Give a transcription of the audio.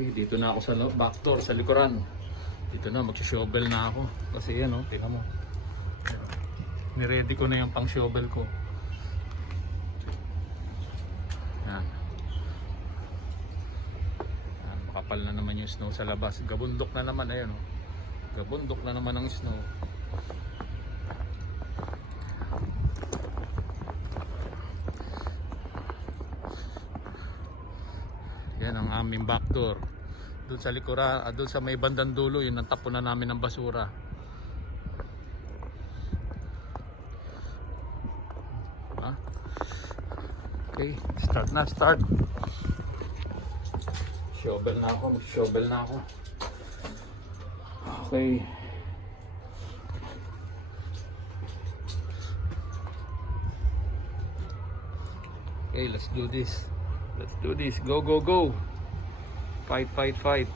Okay, dito na ako sa back door, sa likuran. Dito na, mag-shovel na ako. Kasi yan oh, tingnan mo. Niready ko na yung pang shovel ko. Yan. Yan, makapal na naman yung snow sa labas. Gabundok na naman, ayun oh. Gabundok na naman ang snow. Yan ang aming back door. Doon sa likura, ah, doon sa may bandang dulo, yun ang tapunan namin ng basura. Ha? Okay, start na, start. Shovel na ako, shovel na ako. Okay. Okay, let's do this. Let's do this. Go, go, go. Fight, fight, fight.